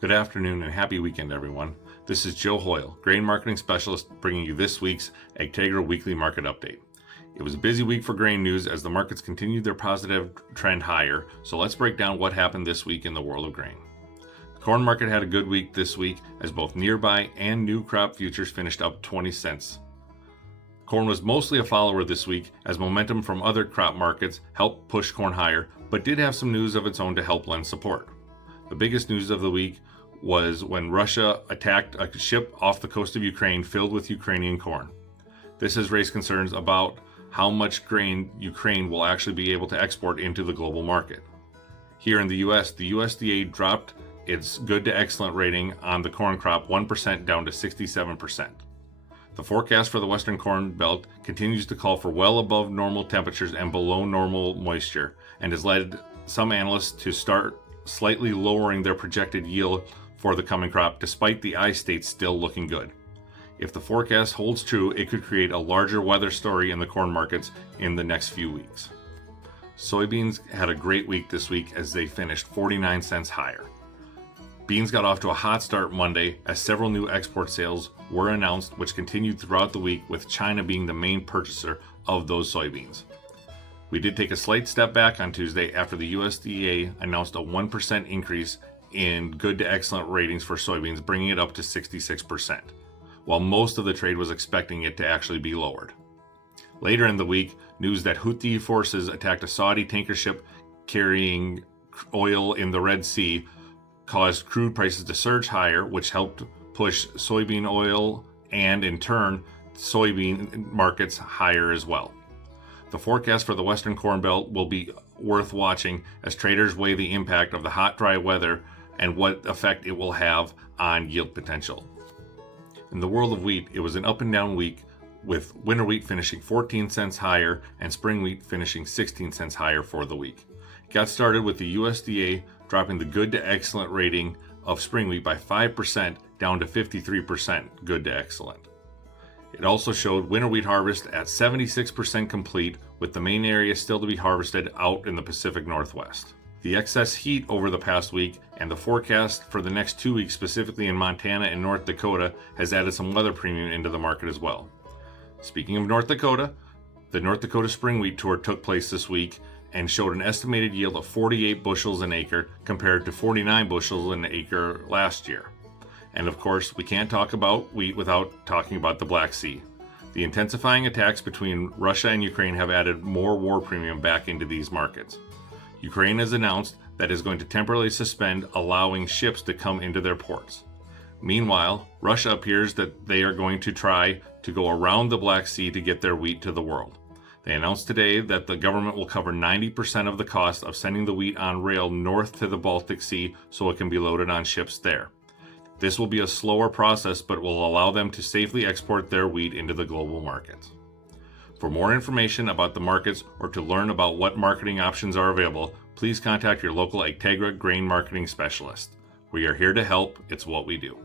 Good afternoon and happy weekend, everyone. This is Joe Hoyle, Grain Marketing Specialist, bringing you this week's Agtegra Weekly Market Update. It was a busy week for grain news as the markets continued their positive trend higher, so let's break down what happened this week in the world of grain. The corn market had a good week this week as both nearby and new crop futures finished up 20 cents. Corn was mostly a follower this week as momentum from other crop markets helped push corn higher, but did have some news of its own to help lend support. The biggest news of the week was when Russia attacked a ship off the coast of Ukraine filled with Ukrainian corn. This has raised concerns about how much grain Ukraine will actually be able to export into the global market. Here in the US, the USDA dropped its good to excellent rating on the corn crop 1% down to 67%. The forecast for the Western Corn Belt continues to call for well above normal temperatures and below normal moisture, and has led some analysts to start slightly lowering their projected yield for the coming crop, despite the I-states still looking good. If the forecast holds true, it could create a larger weather story in the corn markets in the next few weeks. Soybeans had a great week this week as they finished 49 cents higher. Beans got off to a hot start Monday as several new export sales were announced, which continued throughout the week, with China being the main purchaser of those soybeans. We did take a slight step back on Tuesday after the USDA announced a 1% increase in good to excellent ratings for soybeans, bringing it up to 66%, while most of the trade was expecting it to actually be lowered. Later in the week, news that Houthi forces attacked a Saudi tanker ship carrying oil in the Red Sea caused crude prices to surge higher, which helped push soybean oil and, in turn, soybean markets higher as well. The forecast for the Western Corn Belt will be worth watching as traders weigh the impact of the hot, dry weather and what effect it will have on yield potential. In the world of wheat, it was an up and down week, with winter wheat finishing 14 cents higher and spring wheat finishing 16 cents higher for the week. It got started with the USDA dropping the good to excellent rating of spring wheat by 5% down to 53% good to excellent. It also showed winter wheat harvest at 76% complete, with the main area still to be harvested out in the Pacific Northwest. The excess heat over the past week and the forecast for the next 2 weeks, specifically in Montana and North Dakota, has added some weather premium into the market as well. Speaking of North Dakota, the North Dakota Spring Wheat Tour took place this week and showed an estimated yield of 48 bushels an acre compared to 49 bushels an acre last year. And of course, we can't talk about wheat without talking about the Black Sea. The intensifying attacks between Russia and Ukraine have added more war premium back into these markets. Ukraine has announced that it is going to temporarily suspend allowing ships to come into their ports. Meanwhile, Russia appears that they are going to try to go around the Black Sea to get their wheat to the world. They announced today that the government will cover 90% of the cost of sending the wheat on rail north to the Baltic Sea so it can be loaded on ships there. This will be a slower process, but will allow them to safely export their wheat into the global markets. For more information about the markets or to learn about what marketing options are available, please contact your local Agtegra grain marketing specialist. We are here to help. It's what we do.